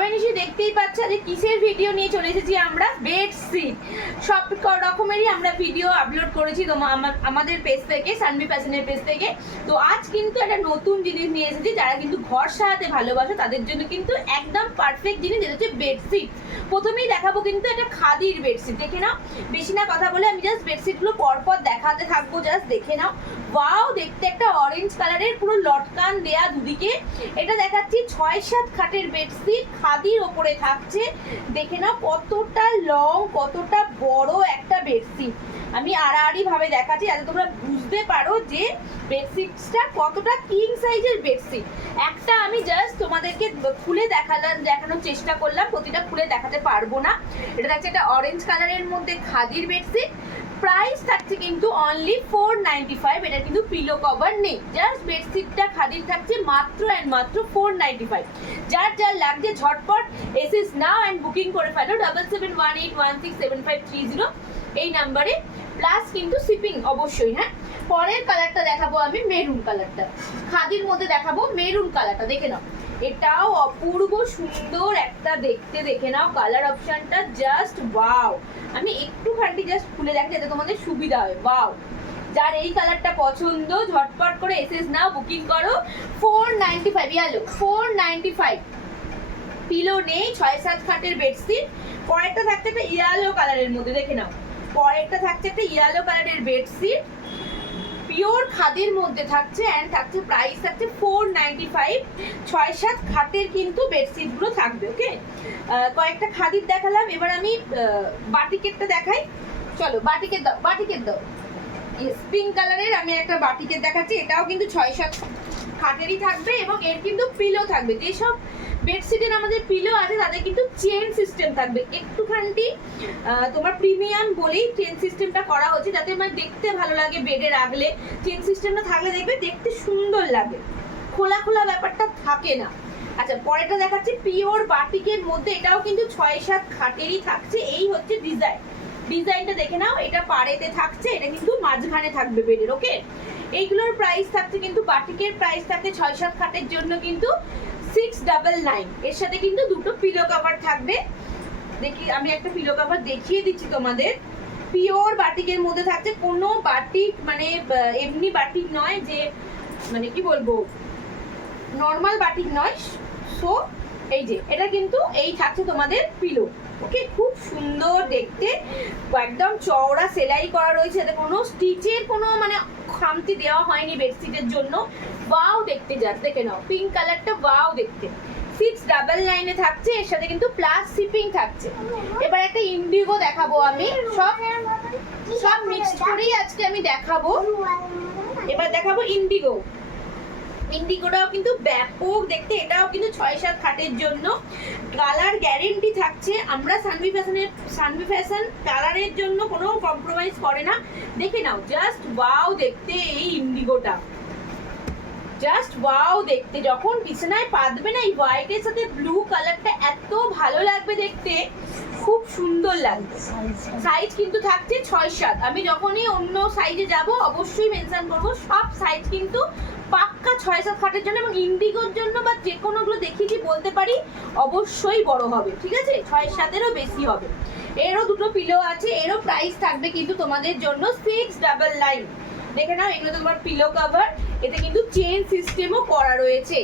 সবাই নিশ্চয়ই দেখতেই পাচ্ছ যে কিসের ভিডিও নিয়ে চলে এসেছি আমরা, বেডশিট। সব রকমেরই আমরা ভিডিও আপলোড করেছি আমাদের পেজ থেকে, সানভি ফ্যাশনের পেজ থেকে। তো আজ কিন্তু একটা নতুন জিনিস নিয়ে এসেছি, যারা কিন্তু ঘর সাজাতে ভালোবাসে তাদের জন্য কিন্তু একদম পারফেক্ট জিনিস, যেটা হচ্ছে বেডশিট। প্রথমেই দেখাবো কিন্তু একটা খাদির বেডশিট, দেখে নাও। বেশি না কথা বলে আমি জাস্ট বেডশিটগুলো পরপর দেখাতে থাকবো, জাস্ট দেখে নাও। ওয়াও, দেখতে একটা অরেঞ্জ কালারের পুরো লটকান দেয়া দুদিকে। এটা দেখাচ্ছি 6-7 খাটের বেডশিট, খাদির ওপরে থাকছে। দেখে নাও কতটা লং, কতটা বড় একটা বেডশিট। আমি আড়াআড়ি ভাবে দেখাচ্ছি যাতে তোমরা বুঝতে পারো যে বেডশিটটা কতটা কিং সাইজের বেডশিট। একটা আমি জাস্ট তোমাদেরকে খুলে দেখানোর চেষ্টা করলাম, প্রতিটা খুলে দেখাতে পারবো না। এটা থাকছে একটা অরেঞ্জ কালারের মধ্যে খাদির বেডশিট। প্রাইস থাকছে কিন্তু অনলি 495। এটা কিন্তু পিলো কভার নেই, জাস্ট বেডশিটটা খাদির থাকছে মাত্র অ্যান্ড মাত্র 495। যার যার লাগছে ঝটপট এসএস নাও অ্যান্ড বুকিং করে ফেলো 7718167530 এই নাম্বারে, প্লাস কিন্তু শিপিং অবশ্যই। হ্যাঁ, পরের কালারটা দেখাবো আমি মেরুন কালারটা, খাদির মধ্যে দেখাবো মেরুন কালারটা। দেখে নাও, এটাও অপূর্ব সুন্দর একটা দেখতে, দেখে নাও কালার অপশনটা, জাস্ট ওয়াও। আমি একটুখানি জাস্ট খুলে দেখি যাতে তোমাদের সুবিধা হয়। ওয়াও, যার এই কালারটা পছন্দ ঝটপট করে এসএস নাও, বুকিং করো। 495 ইয়ালো, 495। পিলো নেই, 6-7 খাটের বেডশিট। পরেরটা থাকছে একটা ইয়েলো কালারের মধ্যে, দেখে নাও। পরেরটা থাকছে একটা ইয়েলো কালারের বেডশিট, পিওর খাদির মধ্যে থাকছে, এন্ড থাকছে প্রাইস থাকছে 495। 6-7 খাটের কিন্তু বেডশিট গুলো থাকবে। ওকে, কয়েকটা খাদির দেখালাম, এবার আমি বাটিকেরটা দেখাই। চলো বাটিকের দাও, বাটিকের দাও। পিঙ্ক কালারের আমি একটা বাটিকের দেখাচ্ছি, এটাও কিন্তু 6-7 খাটেরই থাকবে এবং এর কিন্তু পিলো থাকবে। যেসব বেডশিটের আমাদের পিলো আছে তাদের কিন্তু চেন সিস্টেম থাকবে। একটুখানি তোমার প্রিমিয়াম বলেই চেন সিস্টেমটা করা হচ্ছে, যাতে মানে দেখতে ভালো লাগে বেডে রাখলে। চেন সিস্টেমটা থাকলে দেখবে দেখতে সুন্দর লাগে, খোলা খোলা ব্যাপারটা থাকে না। আচ্ছা, পরেরটা দেখাচ্ছি পিওর বাটিকের মধ্যে, এটাও কিন্তু 6-7 খাটেরই থাকছে। এই হচ্ছে ডিজাইনটা দেখে নাও, এটা পাড়েতে থাকছে, এটা কিন্তু মাঝখানে থাকবে বেডের। ওকে, এইগুলোর প্রাইস থাকছে কিন্তু বাটিকের প্রাইস থাকছে 6-7 খাটের জন্য কিন্তু 699। এর সাথে কিন্তু দুটো পিলো কভার থাকবে। দেখি আমি একটা পিলো কভার দেখিয়ে দিচ্ছি তোমাদের। পিওর বাটিকের মধ্যে থাকছে, কোনো বাটিক মানে এমনি বাটিক নয়, যে মানে কি বলবো নর্মাল বাটিক নয়। সো এই যে এটা কিন্তু এই থাকছে তোমাদের পিলো। ওকে, খুব সুন্দর দেখতে, একদম চওড়া সেলাই করা রয়েছে, এতে কোনো স্টিচের কোনো মানে খামতি দেওয়া হয়নি বেডশিটের জন্য। ওয়াও দেখতে, জাস্ট দেখে নাও পিঙ্ক কালারটা, ওয়াও দেখতে। 699 থাকছে, এর সাথে কিন্তু প্লাস শিপিং থাকছে। এবার একটা ইন্ডিগো দেখাবো আমি, সব মিক্সড করেই আজকে আমি দেখাবো। এবার দেখাবো ইন্ডিগো। ইন্ডিগোটাও কিন্তু ব্যাপক দেখতে, এটাও কিন্তু 6-7 খাটের জন্য। কালার গ্যারেন্টি থাকছে। আমরা সানভি ফ্যাশন কালারের জন্য কোনো কম্প্রোমাইজ করে না। দেখে নাও, জাস্ট ওয়াও দেখতে এই ইন্ডিগোটা, জাস্ট ওয়াও দেখতে। যখন বিছানায় পাতবে না, এই হোয়াইটের সাথে ব্লু কালারটা এত ভালো লাগবে দেখতে, খুব সুন্দর লাগবে। সাইজ কিন্তু থাকছে 6-7। আমি যখনই অন্য সাইজে যাব অবশ্যই মেনশন করব, সব সাইজ কিন্তু পাক্কা 6-7 খাটের জন্য, এবং ইন্ডিগোর জন্য বা যে কোনোগুলো দেখিয়েছি বলতে পারি অবশ্যই বড় হবে। ঠিক আছে, 6-7-এরও বেশি হবে। এরও দুটো পিলো আছে, এরও প্রাইস থাকবে কিন্তু তোমাদের জন্য 699। দেখে নাও, এগুলো তোমার পিলো কভার, এতে কিন্তু চেন সিস্টেমও করা রয়েছে,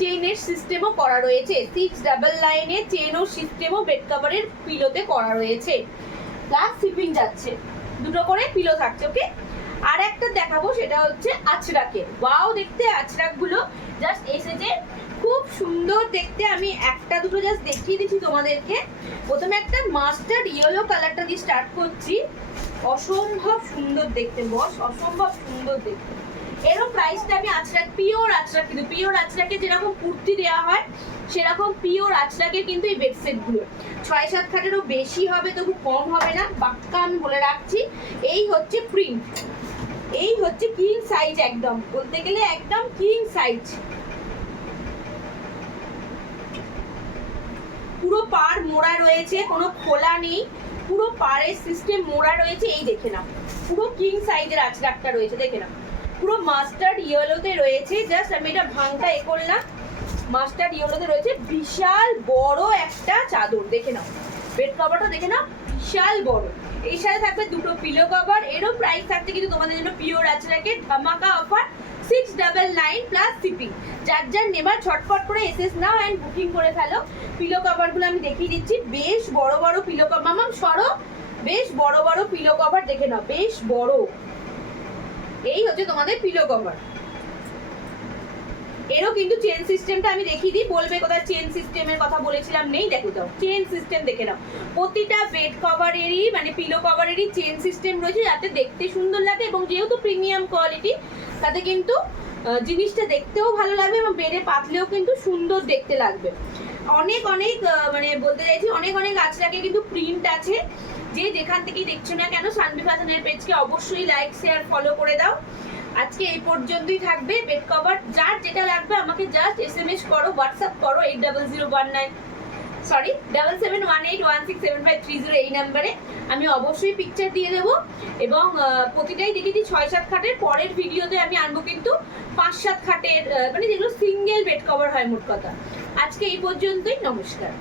চেইনের সিস্টেমও করা রয়েছে। 699 এ চেন ও সিস্টেমও বেড কভারের পিলোতে করা রয়েছে, প্লাস শিপিং যাচ্ছে, দুটো করে পিলো থাকছে। ওকে, আর একটা দেখাবো, সেটা হচ্ছে আঁচড়াকে। ওয়াও দেখতে আঁচড়াকগুলো জাস্ট এসেছে, খুব সুন্দর দেখতে। আমি একটা দুটো জাস্ট দেখিয়ে দিচ্ছি তোমাদেরকে। প্রথমে একটা মাস্টার্ড ইয়েলো কালারটা দিয়ে স্টার্ট করছি, অসম্ভব সুন্দর দেখতে বস, অসম্ভব সুন্দর দেখতে। এরও প্রাইসটা আমি আঁচড়াক, পিওর আঁচড়াক, কিন্তু পিওর আঁচড়াকে যেরকম কুর্তি দেওয়া হয় সেরকম পিওর আঁচড়াকে কিন্তু এই বেডশিটগুলো 6-7 খাটেরও বেশি হবে, তবু কম হবে না, বাক্কা আমি বলে রাখছি। এই হচ্ছে প্রিন্ট, এই হচ্ছে কিং সাইজ, একদম বলতে গেলে একদম কিং সাইজ। পুরো পার মোড়া রয়েছে, কোনো খোলা নেই, পুরো পাড়ের সিস্টেম মোড়া রয়েছে। এই দেখে নাও, পুরো কিং সাইজের আঁচড়াকটা রয়েছে, দেখে নাও পুরো মাস্টার্ড ইয়েলোতে রয়েছে। জাস্ট আমি এটা ভাঙটা করলাম, মাস্টার্ড ইয়েলোতে রয়েছে বিশাল বড় একটা চাদর, দেখে নাও বেড কভারটা দেখে নাও, বিশাল বড়। এই সাথে থাকবে দুটো পিলো কভার, এরও প্রাইস থাকছে কিন্তু তোমাদের জন্য পিওর আঁচড়াকে ধামাকা অফার 699 প্লাস শিপিং। যার যার নেবার ছটফট করে এসএস নাও অ্যান্ড বুকিং করে ফেলো। পিলো কভারগুলো আমি দেখিয়ে দিচ্ছি, বেশ বড় বড় পিলো কভার, মামাম সরো, বেশ বড় বড় পিলো কভার দেখে নাও, বেশ বড়। এই হচ্ছে তোমাদের পিলো কভার। এরও কিন্তু চেন সিস্টেমটা আমি দেখিয়ে দিই, বলবে কোথায় চেন সিস্টেমের কথা বলেছিলাম, নেই, দেখো দাও চেন সিস্টেম দেখে নাও। প্রতিটা বেড কভারেরই মানে পিলো কভারেরই চেন সিস্টেম রয়েছে, যাতে দেখতে সুন্দর লাগে এবং যেহেতু প্রিমিয়াম কোয়ালিটি তাতে কিন্তু জিনিসটা দেখতেও ভালো লাগবে এবং বেডে পাতলেও কিন্তু সুন্দর দেখতে লাগবে। অনেক অনেক মানে বলতে চাইছি অনেক অনেক আঁচড়াকে কিন্তু প্রিন্ট আছে। যে যেখান থেকেই দেখছো না কেন সানভি ফ্যাশনের পেজকে অবশ্যই লাইক শেয়ার ফলো করে দাও। আজকে এই পর্যন্তই থাকবে বেড কভার। যার যেটা লাগবে আমাকে জাস্ট এসএমএস করো, হোয়াটসঅ্যাপ করো 7718167530 এই নাম্বারে। আমি অবশ্যই পিকচার দিয়ে দেবো এবং প্রতিটাই দেখেছি 6-7 খাটের। পরের ভিডিওতে আমি আনবো কিন্তু 5-7 খাটের, মানে যেগুলো সিঙ্গেল বেড কভার হয় মোট কথা। আজকে এই পর্যন্তই, নমস্কার।